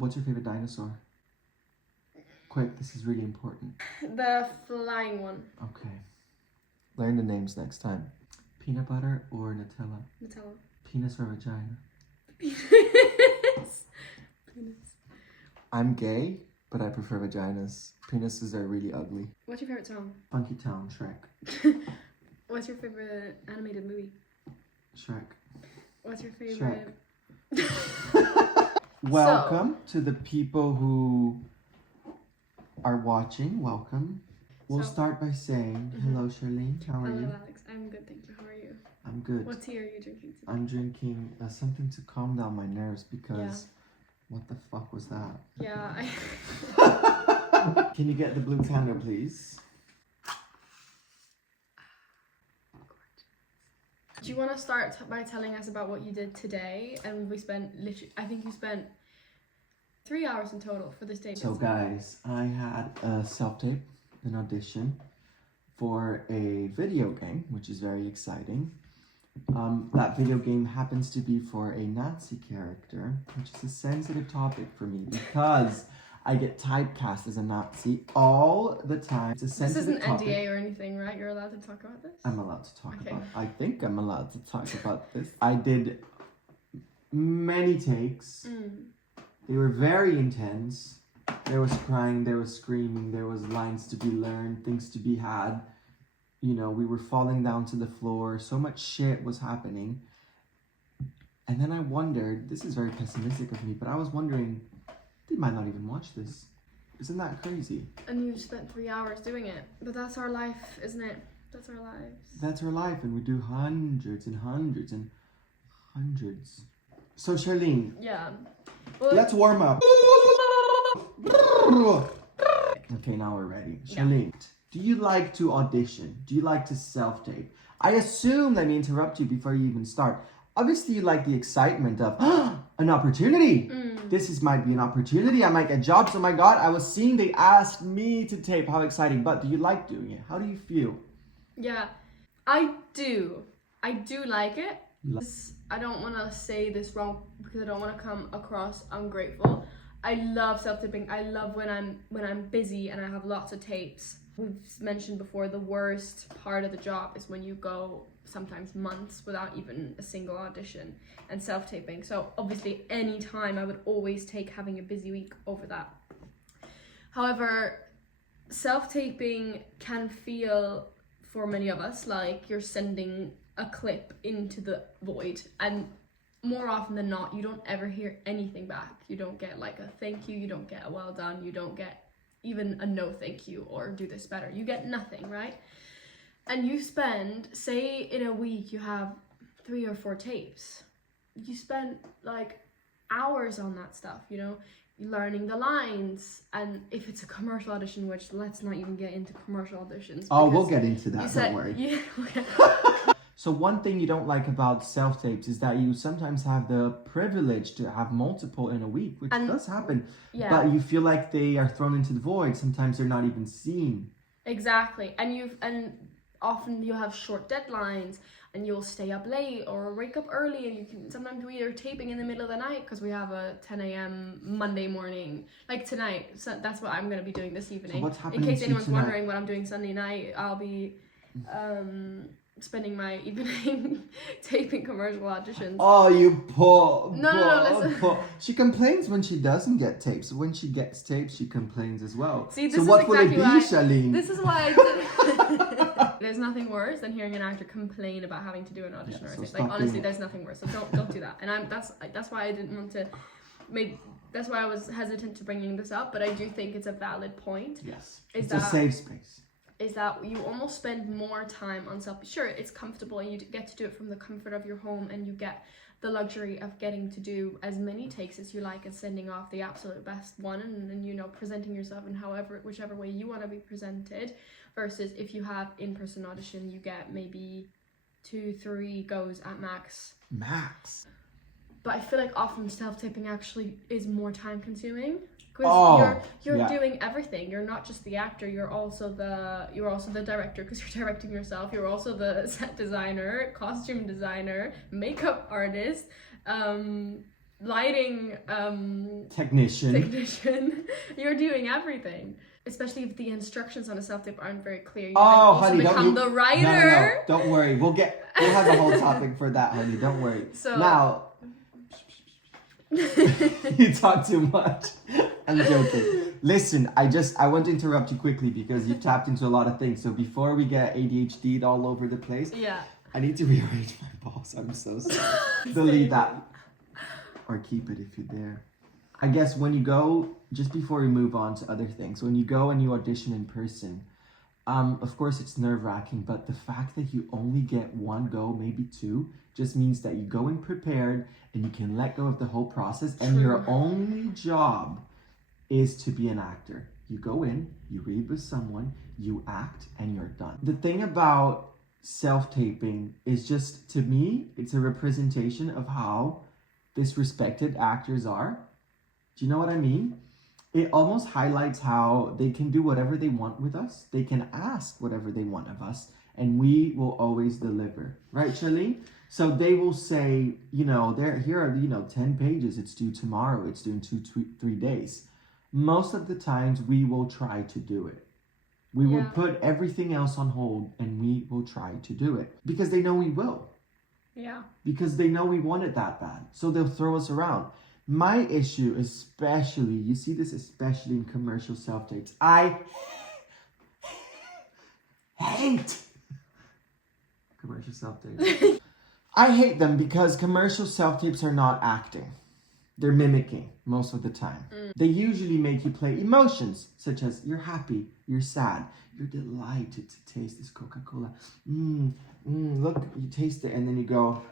What's your favorite dinosaur? Quick, this is really important. The flying one. Okay. Learn the names next time. Peanut butter or Nutella? Nutella. Penis or vagina? Penis. Penis. I'm gay, but I prefer vaginas. Penises are really ugly. What's your favorite song? Funky Town, Shrek. What's your favorite animated movie? Shrek. What's your favorite? Welcome to the people who are watching. Welcome. We'll start by saying, hello Charlene, how are you? Hello Alex, I'm good, thank you. How are you? I'm good. What tea are you drinking today? I'm drinking something to calm down my nerves because what the fuck was that? Yeah. Can you get the blue tanner, please? Do you want to start by telling us about what you did today? And we spent literally, I think you spent 3 hours in total for this day. So guys, I had a self-tape, an audition for a video game, which is very exciting. That video game happens to be for a Nazi character, which is a sensitive topic for me because I get typecast as a Nazi all the time. It's a sensitive This topic. isn't NDA or anything, right? You're allowed to talk about this? I'm allowed to talk Okay. about I think I'm allowed to talk about this. I did many takes. They were very intense. There was crying, there was screaming, there was lines to be learned, things to be had. You know, we were falling down to the floor. So much shit was happening. And then I wondered, this is very pessimistic of me, but I was wondering, they might not even watch this. Isn't that crazy? And you spent 3 hours doing it. But that's our life, isn't it? That's our lives. That's our life, and we do hundreds and hundreds and hundreds. So Charlene, Yeah. Well, let's warm up. Okay, now we're ready. Charlene, do you like to audition? Do you like to self-tape? I assume, let me interrupt you before you even start. Obviously, you like the excitement of an opportunity. This might be an opportunity. I might get jobs. Oh my God, I was seeing they asked me to tape. How exciting. But do you like doing it? How do you feel? Yeah, I do. I do like it. I don't want to say this wrong because I don't want to come across ungrateful. I love self-taping. I love when I'm busy and I have lots of tapes. We've mentioned before, the worst part of the job is when you go sometimes months without even a single audition and self-taping. So obviously any time I would always take having a busy week over that. However, self-taping can feel, for many of us, like you're sending a clip into the void, and more often than not you don't ever hear anything back. You don't get like a thank you, you don't get a well done, you don't get even a no thank you or do this better. You get nothing, right? And you spend, say in a week you have 3 or 4 tapes, you spend like hours on that stuff, you know, learning the lines. And if it's a commercial audition, which let's not even get into commercial auditions. Oh, we'll get into that, don't worry. Yeah, So one thing you don't like about self-tapes is that you sometimes have the privilege to have multiple in a week, which does happen. Yeah. But you feel like they are thrown into the void. Sometimes they're not even seen. Exactly. And often you'll have short deadlines and you'll stay up late or wake up early, and you can sometimes we are taping in the middle of the night because we have a 10 a.m. Monday morning, like tonight. So that's what I'm going to be doing this evening. So what's happening in case to anyone's tonight? wondering what I'm doing Sunday night, I'll be spending my evening taping commercial auditions. Oh, you poor. No, listen. Poor. She complains when she doesn't get tapes. When she gets tapes, she complains as well. See, this so is what exactly will it be, Charlene? This is why I did. There's nothing worse than hearing an actor complain about having to do an audition or anything. Like honestly, there's nothing worse. So don't do that. And that's why I didn't want to make. That's why I was hesitant to bringing this up. But I do think it's a valid point. Yes, it's a safe space. Is that you almost spend more time on self. Sure, it's comfortable and you get to do it from the comfort of your home, and you get the luxury of getting to do as many takes as you like and sending off the absolute best one, and you know, presenting yourself in whichever way you want to be presented. Versus if you have in-person audition, you get maybe 2-3 goes at max. But I feel like often self-taping actually is more time consuming. Because you're doing everything. You're not just the actor, you're also the director because you're directing yourself. You're also the set designer, costume designer, makeup artist, lighting technician. You're doing everything. Especially if the instructions on a self-tape aren't very clear. You Honey, become the writer. No. Don't worry. We'll have a whole topic for that, honey. Don't worry. So now, you talk too much. I'm joking. Listen, I want to interrupt you quickly because you've tapped into a lot of things. So before we get ADHD'd all over the place, I need to rearrange my balls. I'm so sorry. Delete that. Or keep it if you're there. I guess when you go, just before we move on to other things, when you go and you audition in person, of course it's nerve-wracking, but the fact that you only get one go, maybe two, just means that you go in prepared and you can let go of the whole process. And your only job is to be an actor. You go in, you read with someone, you act, and you're done. The thing about self-taping is just, to me, it's a representation of how disrespected actors are. Do you know what I mean? It almost highlights how they can do whatever they want with us. They can ask whatever they want of us, and we will always deliver. Right, Charlene? So they will say, here are, 10 pages. It's due tomorrow. It's due in 3 days. Most of the times, we will try to do it. We will put everything else on hold, and we will try to do it. Because they know we will. Yeah. Because they know we want it that bad. So they'll throw us around. My issue, especially, you see this especially in commercial self-tapes. I hate commercial self-tapes. I hate them because commercial self-tapes are not acting. They're mimicking most of the time. They usually make you play emotions, such as you're happy, you're sad, you're delighted to taste this Coca-Cola. Look, you taste it and then you go...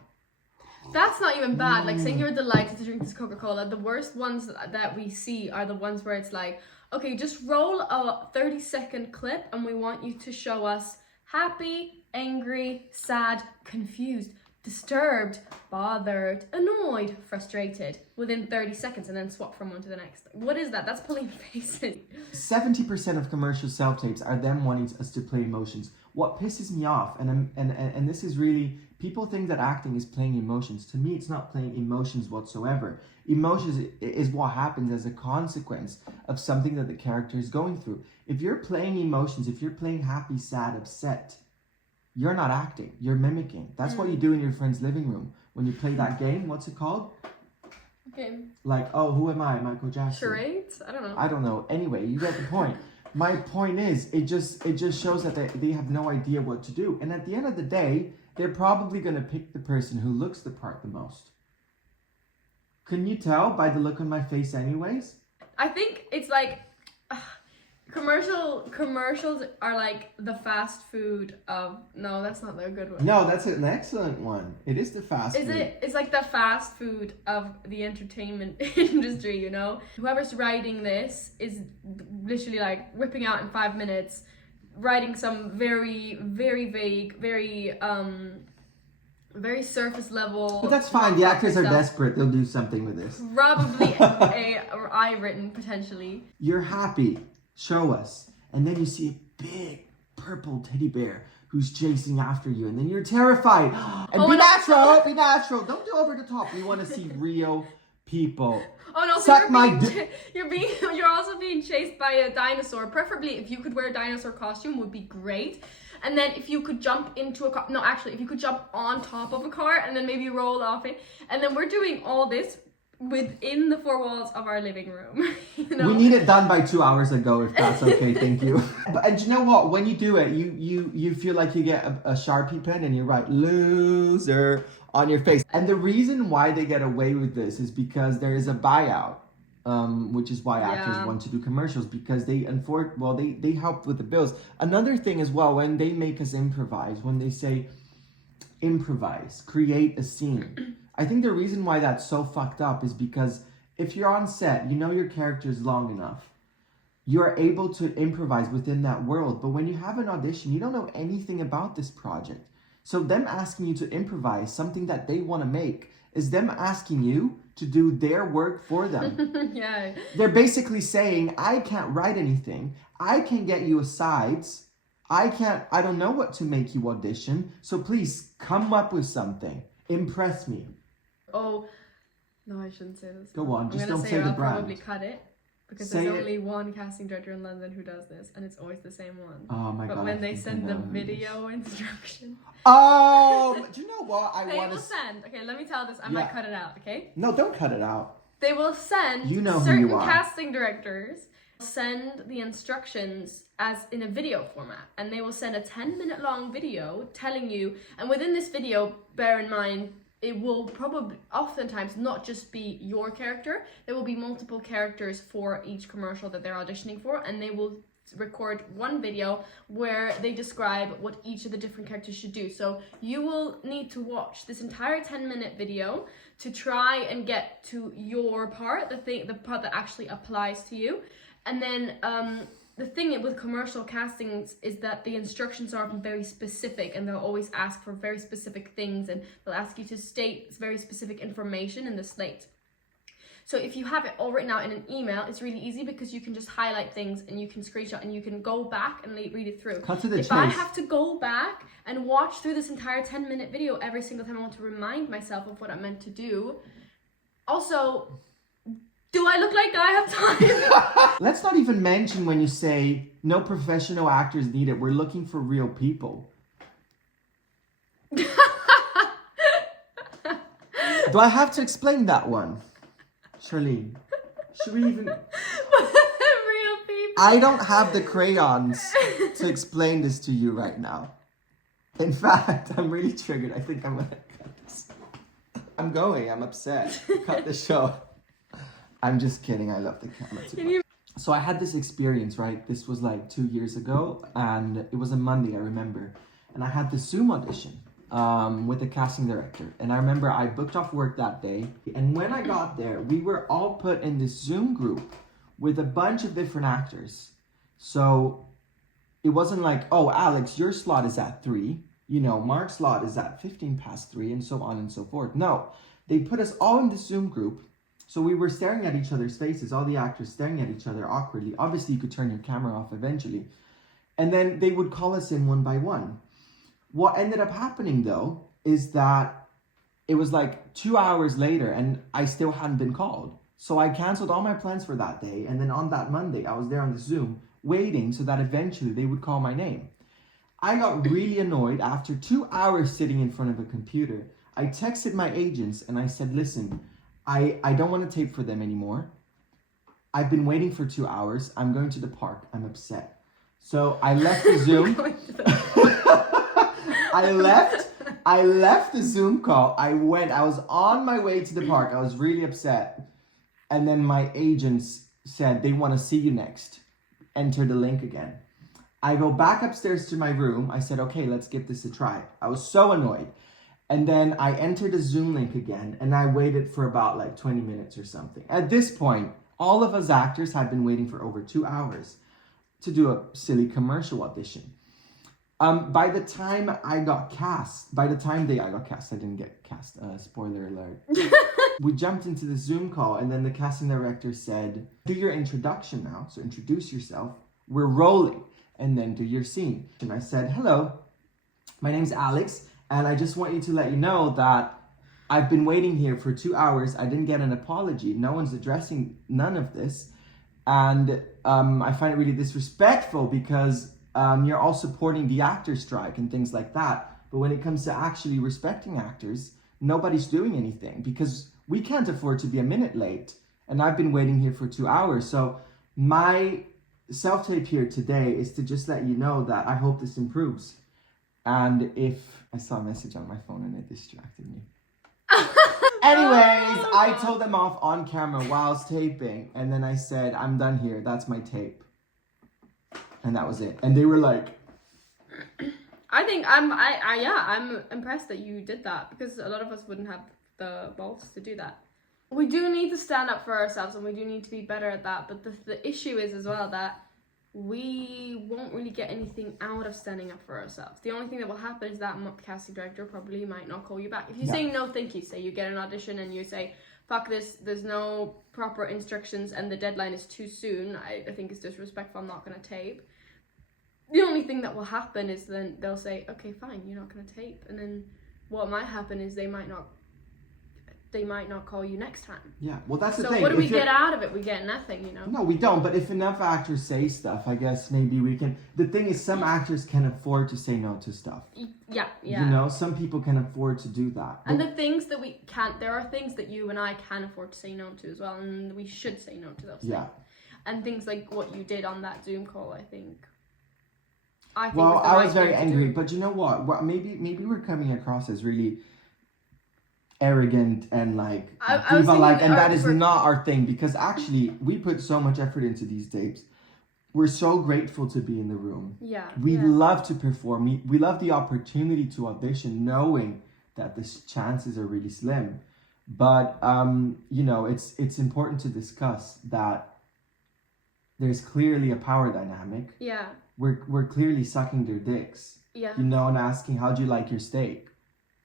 That's not even bad. Like saying you're delighted to drink this Coca-Cola. The worst ones that we see are the ones where it's like, okay, just roll a 30-second clip and we want you to show us happy, angry, sad, confused, disturbed, bothered, annoyed, frustrated within 30 seconds and then swap from one to the next. What is that? That's pulling faces. 70% of commercial self-tapes are them wanting us to play emotions. What pisses me off, and this is really, people think that acting is playing emotions. To me, it's not playing emotions whatsoever. Emotions is what happens as a consequence of something that the character is going through. If you're playing emotions, if you're playing happy, sad, upset, you're not acting, you're mimicking. That's what you do in your friend's living room. When you play that game, what's it called? Okay. Like, oh, who am I? Michael Jackson. Charades? I don't know. Anyway, you get the point. My point is, it just shows that they have no idea what to do. And at the end of the day, they're probably going to pick the person who looks the part the most. Can you tell by the look on my face anyways? I think it's like... Commercials are like the fast food of... No, that's not a good one. No, that's an excellent one. It is the fast food. It's like the fast food of the entertainment industry, you know? Whoever's writing this is literally like whipping out in 5 minutes, writing some very, very vague, very surface level... But that's fine. The actors are desperate. They'll do something with this. Probably I written, potentially. You're happy. Show us. And then you see a big purple teddy bear who's chasing after you. And then you're terrified. And be natural. Be natural. Don't do over the top. We want to see real people. Oh no, so you're also being chased by a dinosaur. Preferably if you could wear a dinosaur costume would be great. And then if you could jump into a car, no, actually, if you could jump on top of a car and then maybe roll off it. And then we're doing all this within the four walls of our living room. You know? We need it done by 2 hours ago, if that's okay. Thank you. And you know what? When you do it, you feel like you get a Sharpie pen and you write loser on your face. And the reason why they get away with this is because there is a buyout, which is why actors want to do commercials, because they help with the bills. Another thing as well, when they make us improvise, when they say improvise, create a scene. I think the reason why that's so fucked up is because if you're on set, you know your character's long enough. You're able to improvise within that world. But when you have an audition, you don't know anything about this project. So them asking you to improvise something that they want to make is them asking you to do their work for them. Yeah. They're basically saying, I can't write anything. I can get you asides. I don't know what to make you audition. So please come up with something. Impress me. Oh, No, I shouldn't say this. Go on, just don't say say the I'll brand. probably cut it. Because Say there's it. only one casting director in London who does this, and it's always the same one. Oh my god. But when they think I send the know who it is. video instruction, Do you know what? I they want will to. send. Okay, let me tell this. I might cut it out. Okay. No, don't cut it out. They will send. You know who certain you are. casting directors send the instructions as in a video format, and they will send a 10-minute long video telling you. And within this video, bear in mind, it will probably oftentimes not just be your character. There will be multiple characters for each commercial that they're auditioning for, and they will record one video where they describe what each of the different characters should do. So you will need to watch this entire 10-minute video to try and get to your part, the part that actually applies to you. And then the thing with commercial castings is that the instructions are very specific, and they'll always ask for very specific things, and they'll ask you to state very specific information in the slate. So if you have it all written out in an email, it's really easy because you can just highlight things and you can screenshot and you can go back and read it through. Cut to the chase. If I have to go back and watch through this entire 10-minute video every single time I want to remind myself of what I'm meant to do, also, do I look like I have time? Let's not even mention when you say no professional actors needed. We're looking for real people. Do I have to explain that one? Charlene, should we even... Real people. I don't have the crayons to explain this to you right now. In fact, I'm really triggered. I think I'm gonna cut this. I'm going. I'm upset. Cut the show. I'm just kidding. I love the camera too much. So I had this experience, right? This was like 2 years ago, and it was a Monday, I remember. And I had the Zoom audition with the casting director. And I remember I booked off work that day. And when I got there, we were all put in this Zoom group with a bunch of different actors. So it wasn't like, oh, Alex, your slot is at 3. You know, Mark's slot is at 3, and so on and so forth. No, they put us all in this Zoom group. So we were staring at each other's faces, all the actors staring at each other awkwardly. Obviously, you could turn your camera off eventually. And then they would call us in one by one. What ended up happening, though, is that it was like 2 hours later and I still hadn't been called. So I canceled all my plans for that day. And then on that Monday, I was there on the Zoom waiting so that eventually they would call my name. I got really annoyed after 2 hours sitting in front of a computer. I texted my agents and I said, listen, I don't want to tape for them anymore. I've been waiting for 2 hours. I'm going to the park. I'm upset. So I left the Zoom. I left the Zoom call. I was on my way to the park. I was really upset. And then my agents said they want to see you next. Enter the link again. I go back upstairs to my room. I said, okay, let's give this a try. I was so annoyed. And then I entered the Zoom link again, and I waited for about like 20 minutes or something. At this point, all of us actors had been waiting for over 2 hours to do a silly commercial audition. By the time I got cast, I didn't get cast, spoiler alert. We jumped into the Zoom call, and then the casting director said, do your introduction now, so introduce yourself. We're rolling, and then do your scene. And I said, hello, my name's Alex. And I just want you to let you know that I've been waiting here for 2 hours. I didn't get an apology. No one's addressing none of this. And I find it really disrespectful because you're all supporting the actor strike and things like that. But when it comes to actually respecting actors, nobody's doing anything because we can't afford to be a minute late. And I've been waiting here for 2 hours. So my self-tape here today is to just let you know that I hope this improves. And if I saw a message on my phone and it distracted me. Anyways, I told them off on camera while I was taping. And then I said, I'm done here. That's my tape. And that was it. And they were like... I'm impressed that you did that because a lot of us wouldn't have the balls to do that. We do need to stand up for ourselves and we do need to be better at that. But the issue is as well that we won't really get anything out of standing up for ourselves. The only thing that will happen is that casting director probably might not call you back. If you say no thank you, say you get an audition and you say, fuck this, there's no proper instructions and the deadline is too soon, I think it's disrespectful, I'm not going to tape. The only thing that will happen is then they'll say, okay, fine, you're not going to tape. And then what might happen is they might not they might not call you next time. Yeah, well, that's the So thing. what do we get out of it? We get nothing, you know? No, we don't. But if enough actors say stuff, I guess maybe we can. The thing is, some actors can afford to say no to stuff. Yeah. You know, some people can afford to do that. And the things that we can't, there are things that you and I can afford to say no to as well, and we should say no to those things. And things like what you did on that Zoom call, I think. Well, I was very angry, but you know what? Well, maybe we're coming across as really arrogant and like diva-like, and that is not our thing, because actually we put so much effort into these tapes. We're so grateful to be in the room. We love to perform. We love the opportunity to audition, knowing that the chances are really slim. But you know, it's important to discuss that there's clearly a power dynamic. We're clearly sucking their dicks. You know, and asking, how do you like your steak?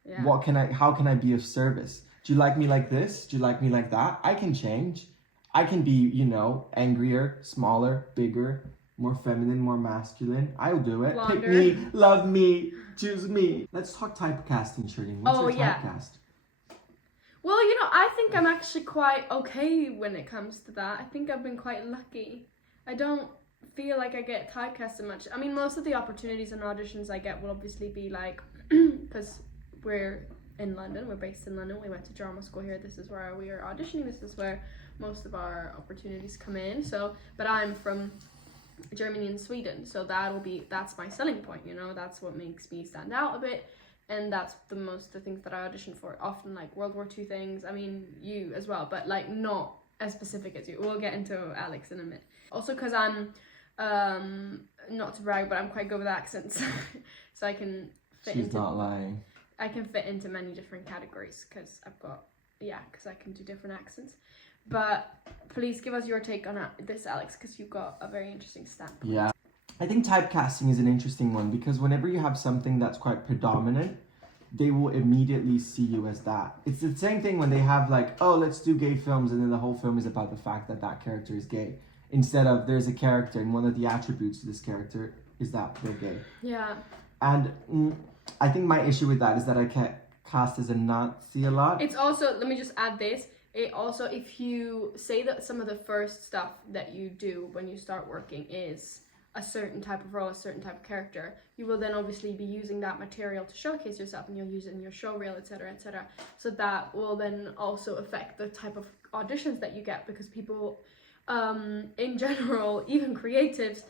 How can I be of service? Do you like me like this? Do you like me like that? I can change. I can be, you know, angrier, smaller, bigger, more feminine, more masculine. I'll do it. Blonder. Pick me, love me, choose me. Let's talk typecasting, Shirley. What's your typecast? Well, you know, I think I'm actually quite okay when it comes to that. I think I've been quite lucky. I don't feel like I get typecasted much. I mean, most of the opportunities and auditions I get will obviously be like, because we're in London, we're based in London, we went to drama school here, this is where we are auditioning, this is where most of our opportunities come in. So, but I'm from Germany and Sweden, so that's my selling point, you know, that's what makes me stand out a bit, and that's the things that I audition for, often like World War II things, I mean, you as well, but like not as specific as you. We'll get into Alex in a minute. Also because I'm, not to brag, but I'm quite good with accents, so I can fit She's not lying. I can fit into many different categories because because I can do different accents. But please give us your take on this, Alex, because you've got a very interesting standpoint. Yeah. I think typecasting is an interesting one, because whenever you have something that's quite predominant, they will immediately see you as that. It's the same thing when they have like, oh, let's do gay films, and then the whole film is about the fact that that character is gay. Instead of there's a character, and one of the attributes to this character is that they're gay. Yeah. And I think my issue with that is that I get cast as a Nazi a lot. It's also, let me just add this, it also, if you say that some of the first stuff that you do when you start working is a certain type of role, a certain type of character, you will then obviously be using that material to showcase yourself, and you'll use it in your show reel, etc., etc. So that will then also affect the type of auditions that you get, because people, in general, even creatives,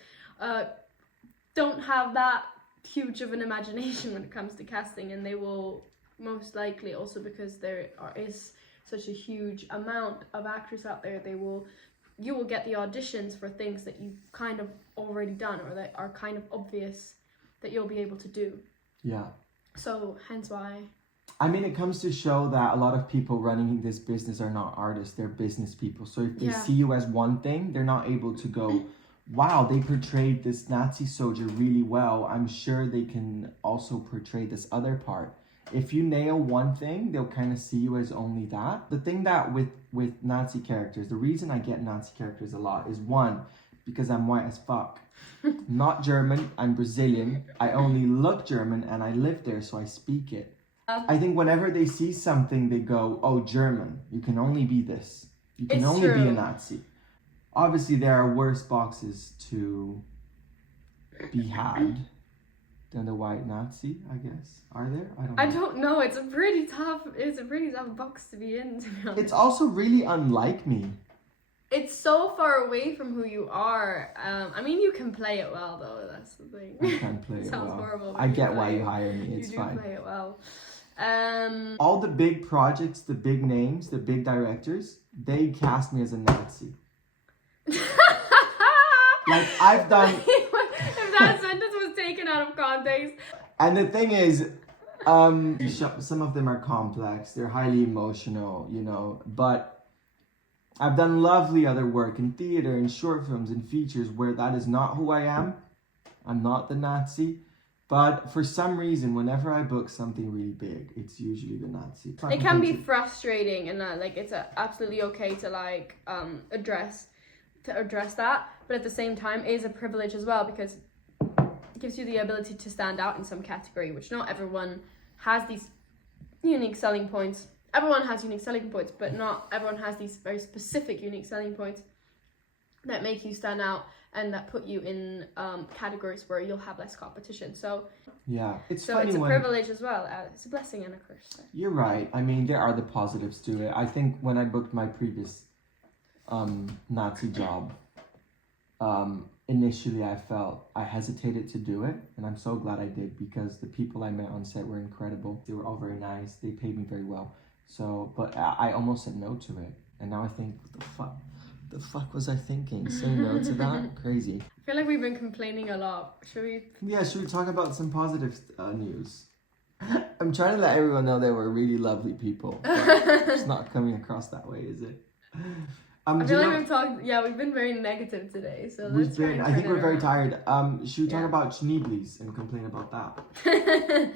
don't have that huge of an imagination when it comes to casting, and they will most likely, also because there is such a huge amount of actors out there, you will get the auditions for things that you've kind of already done, or that are kind of obvious that you'll be able to do. Yeah. So hence why. I mean, it comes to show that a lot of people running this business are not artists, they're business people. So if they see you as one thing, they're not able to go, wow, they portrayed this Nazi soldier really well. I'm sure they can also portray this other part. If you nail one thing, they'll kind of see you as only that. The thing that with Nazi characters, the reason I get Nazi characters a lot is, one, because I'm white as fuck. Not German, I'm Brazilian. I only look German and I live there, so I speak it. I think whenever they see something, they go, oh, German, you can only be this. You can only be a Nazi. Obviously, there are worse boxes to be had than the white Nazi, I guess. Are there? I don't know. It's a pretty tough box to be in, to be honest. It's also really unlike me. It's so far away from who you are. I mean, you can play it well, though. That's the thing. I can play it Sounds well. horrible. I get why you hire me. It's fine. You do play it well. All the big projects, the big names, the big directors, they cast me as a Nazi. Like, I've done... If that sentence was taken out of context. And the thing is, some of them are complex, they're highly emotional, you know, but I've done lovely other work in theater, in short films, in features where that is not who I am. I'm not the Nazi. But for some reason, whenever I book something really big, it's usually the Nazi. It can be frustrating, and like it's absolutely okay to like address that, but at the same time, it is a privilege as well, because it gives you the ability to stand out in some category, which not everyone has these unique selling points. everyone has unique selling points, but not everyone has these very specific unique selling points that make you stand out and that put you in categories where you'll have less competition. So yeah, it's so funny it's a when, privilege as well. It's a blessing and a curse. So. You're right. I mean, there are the positives to it. I think when I booked my previous Nazi job, initially I hesitated to do it, and I'm so glad I did, because the people I met on set were incredible. They were all very nice. They paid me very well. So, but I almost said no to it, and now I think, what the fuck was I thinking? Say no to that? Crazy. I feel like we've been complaining a lot. Should we? Yeah, should we talk about some positive news? I'm trying to let everyone know they were really lovely people. It's not coming across that way, is it? I feel like we've been very negative today. So let's try and I think turn we're it very around. tired. Should we talk about Schneeblis and complain about that?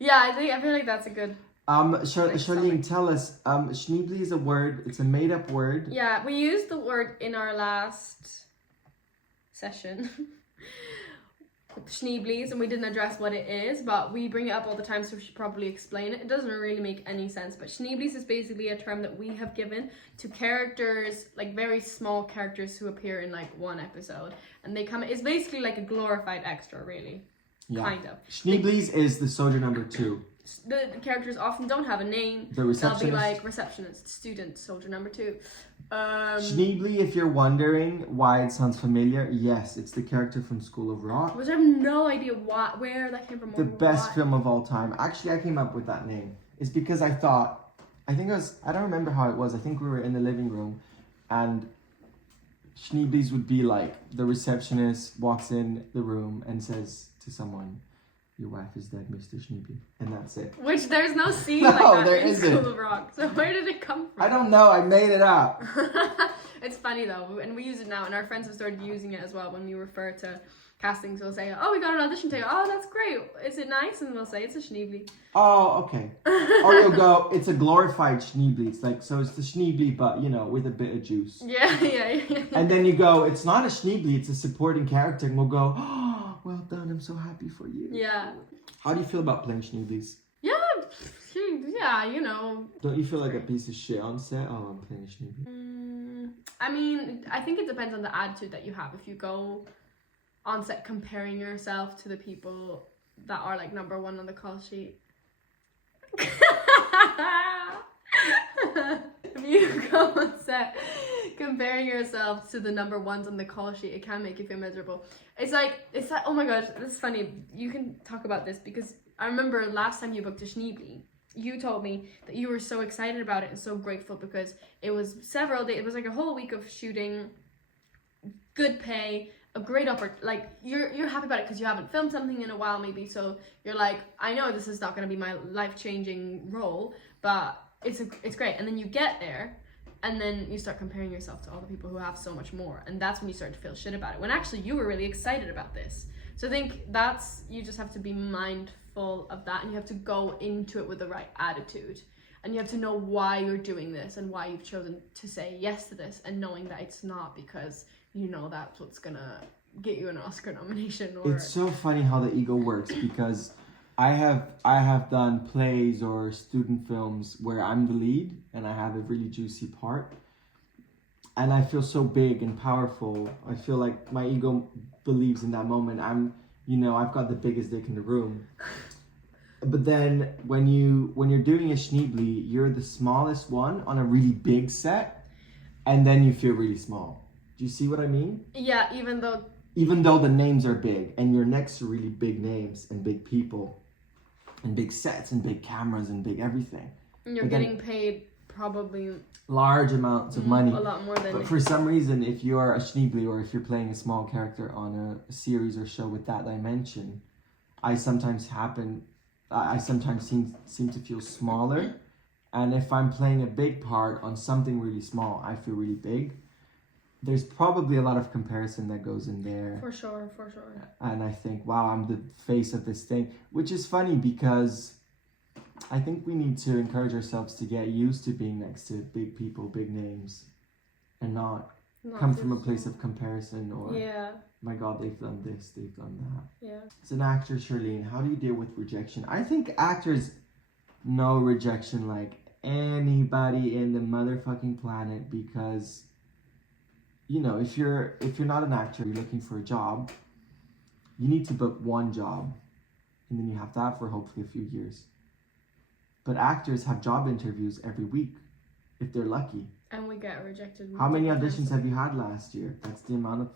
Yeah, I feel like that's a good. Charlene, tell us, Schneebly is a word, it's a made-up word. Yeah, we used the word in our last session, Schneeblis, and we didn't address what it is, but we bring it up all the time, so we should probably explain it. It doesn't really make any sense, but Schneeblis is basically a term that we have given to characters, like very small characters who appear in like one episode, and it's basically like a glorified extra, really. Yeah. Kind of. Schneeblis is the soldier number 2. The characters often don't have a name. The receptionist. They'll be like receptionist, student, soldier number 2. Schneebly, if you're wondering why it sounds familiar, yes, it's the character from School of Rock. Which I have no idea where that came from. The best film of all time. Actually, I came up with that name. It's because I don't remember how it was. I think we were in the living room, and Schneeblis would be like, the receptionist walks in the room and says to someone, "Your wife is dead, Mr. Schneebly," and that's it. Which there's no scene No, like that there in isn't. School of Rock. So where did it come from? I don't know. I made it up. It's funny though, and we use it now, and our friends have started using it as well when we refer to castings. We'll say, "Oh, we got an audition today. Oh, that's great. Is it nice?" And we'll say, "It's a Schneebly." Oh, okay. Or you'll go, "It's a glorified Schneebly." It's like, so it's the Schneebly, but with a bit of juice. Yeah. And then you go, "It's not a Schneebly, it's a supporting character," and we'll go, "Oh, well done. I'm so happy for you." Yeah. How do you feel about playing Schneeblis? Yeah, Don't you feel like a piece of shit on set? "Oh, I'm playing a Schneebly." I mean, I think it depends on the attitude that you have. If you go on set comparing yourself to the people that are like number 1 on the call sheet. If you go on set comparing yourself to the number 1s on the call sheet, it can make you feel miserable. It's like, oh my gosh, this is funny. You can talk about this because I remember last time you booked a Schneebly, you told me that you were so excited about it and so grateful because it was several days, it was like a whole week of shooting, good pay, a great opportunity. Like you're happy about it because you haven't filmed something in a while maybe, so you're like, I know this is not going to be my life-changing role, but it's great. And then you get there and then you start comparing yourself to all the people who have so much more, and that's when you start to feel shit about it, when actually you were really excited about this. So I think you just have to be mindful of that, and you have to go into it with the right attitude, and you have to know why you're doing this and why you've chosen to say yes to this, and knowing that it's not because that's what's gonna get you an Oscar nomination. Or It's so funny how the ego works, because I have done plays or student films where I'm the lead and I have a really juicy part, and I feel so big and powerful. I feel like my ego believes in that moment I've got the biggest dick in the room. But then when you're doing a Schneebly, you're the smallest one on a really big set, and then you feel really small. Do you see what I mean? Yeah, even though the names are big and you're next to really big names and big people and big sets and big cameras and big everything. And you're getting paid probably large amounts of money. A lot more than... But for some reason, if you're a Schneebly or if you're playing a small character on a series or show with that dimension, I sometimes seem to feel smaller. And if I'm playing a big part on something really small, I feel really big. There's probably a lot of comparison that goes in there. For sure. And I think, wow, I'm the face of this thing. Which is funny because I think we need to encourage ourselves to get used to being next to big people, big names, and not come from a place of comparison or, my God, they've done this, they've done that. Yeah. As an actor, Charlene, how do you deal with rejection? I think actors know rejection like anybody in the motherfucking planet, because you know, if you're not an actor, you're looking for a job, you need to book one job, and then you have that for hopefully a few years. But actors have job interviews every week, if they're lucky. And we get rejected. How many auditions have you had last year? That's the amount of,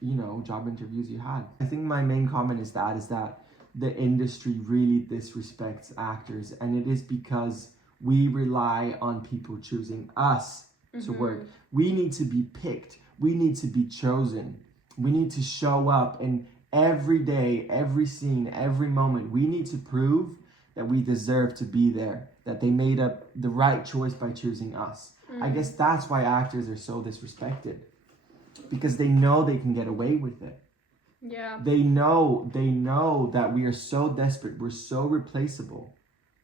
you know, job interviews you had. I think my main comment is that the industry really disrespects actors, and it is because we rely on people choosing us to work. We need to be picked. We need to be chosen. We need to show up, and every day, every scene, every moment, we need to prove that we deserve to be there, that they made up the right choice by choosing us. I guess that's why actors are so disrespected, because they know they can get away with it. Yeah. They know that we are so desperate, we're so replaceable.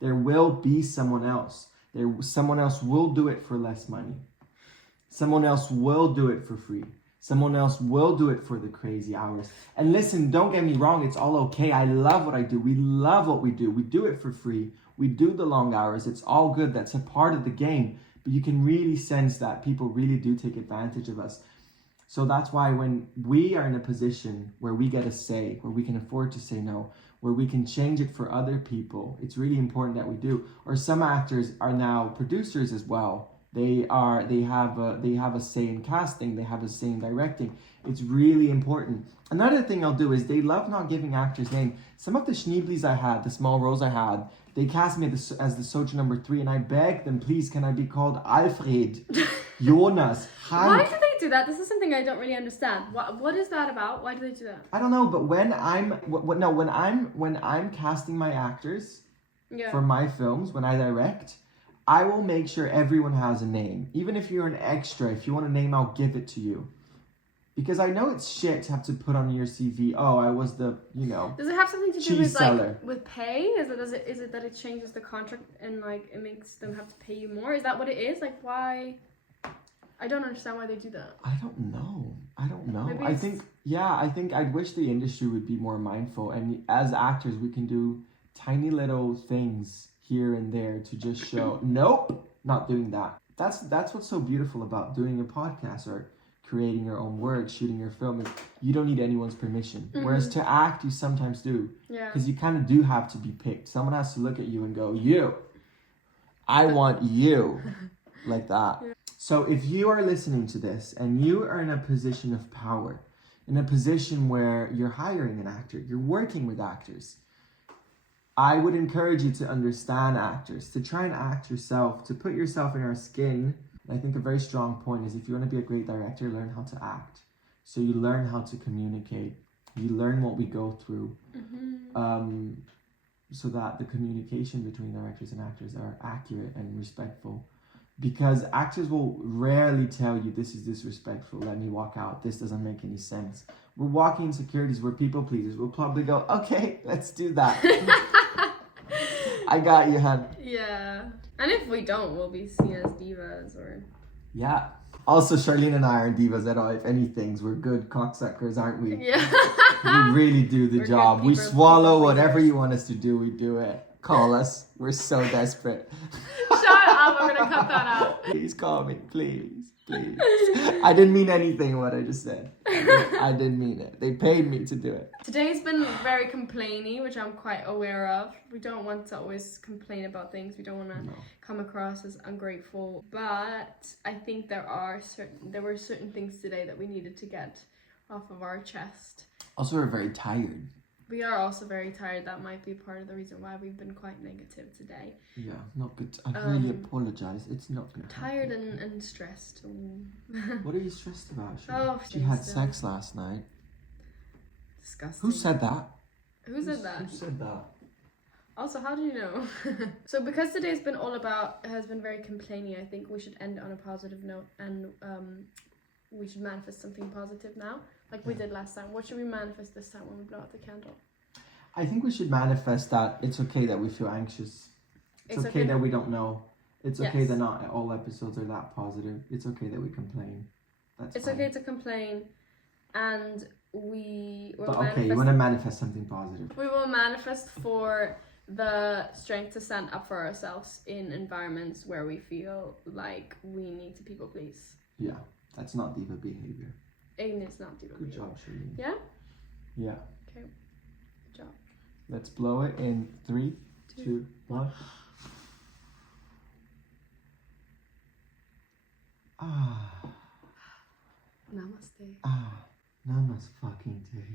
There will be someone else. Someone else will do it for less money. Someone else will do it for free. Someone else will do it for the crazy hours. And listen, don't get me wrong, it's all okay. I love what I do. We love what we do. We do it for free. We do the long hours. It's all good. That's a part of the game. But you can really sense that people really do take advantage of us. So that's why when we are in a position where we get a say, where we can afford to say no, where we can change it for other people, it's really important that we do. Or some actors are now producers as well. They have a say in casting, they have a say in directing. It's really important. Another thing I'll do is they love not giving actors name. Some of the Schneeblies I had, the small roles I had, they cast me as the soldier number 3, and I begged them, please, can I be called Alfred, Jonas, Hank? Why do they do that? This is something I don't really understand. What is that about? Why do they do that? I don't know, but when I'm casting my actors for my films, when I direct, I will make sure everyone has a name. Even if you're an extra, if you want a name, I'll give it to you. Because I know it's shit to have to put on your CV, oh, I was the, you know, does it have something to do cheese with seller. like with pay? Is it that it changes the contract and like it makes them have to pay you more? Is that what it is? Like why? I don't understand why they do that. I don't know. Maybe I think I wish the industry would be more mindful, and as actors we can do tiny little things here and there to just show nope, not doing that. That's what's so beautiful about doing a podcast or creating your own work, shooting your film, is you don't need anyone's permission. Whereas to act, you sometimes do. Yeah. Because you kind of do have to be picked. Someone has to look at you and go, you, I want you, like that. Yeah. So if you are listening to this and you are in a position of power, in a position where you're hiring an actor, you're working with actors, I would encourage you to understand actors, to try and act yourself, to put yourself in our skin. I think a very strong point is if you want to be a great director, learn how to act. So you learn how to communicate. You learn what we go through. So that the communication between directors and actors are accurate and respectful. Because actors will rarely tell you this is disrespectful, let me walk out, this doesn't make any sense. We're walking insecurities, we're people pleasers. We'll probably go, okay, let's do that. I got you, hun. Yeah. And if we don't, we'll be seen as divas or... Yeah. Also, Charlene and I are divas at all. If anything, we're good cocksuckers, aren't we? Yeah. We really do the job. We swallow whatever you want us to do, we do it. Call us. We're so desperate. Shut up, I'm gonna cut that out. Please call me, please. I didn't mean anything what I just said. I didn't mean it. They paid me to do it. Today's been very complainy, which I'm quite aware of. We don't want to always complain about things. We don't want to come across as ungrateful. But I think there were certain things today that we needed to get off of our chest. Also, we're very tired. We are also very tired. That might be part of the reason why we've been quite negative today. Yeah, not good. I really apologize. It's not good. Tired and stressed. What are you stressed about? Oh, she had sex last night. Disgusting. Who said that? Who said that? Who said that? Also, how do you know? So because today's been has been very complaining, I think we should end on a positive note and we should manifest something positive now. Like we did last time. What should we manifest this time when we blow out the candle? I think we should manifest that it's okay that we feel anxious. It's okay that we don't know. It's okay that not all episodes are that positive. It's okay that we complain. It's fine. Okay to complain, and we will you want to manifest something positive. We will manifest for the strength to stand up for ourselves in environments where we feel like we need to people please. Yeah, that's not diva behavior. And it's not diva Good behavior. job, Shirley. Yeah? Yeah. Okay. Good job. Let's blow it in 3, 2, 1. Ah. Namaste. Ah. Namaste fucking day.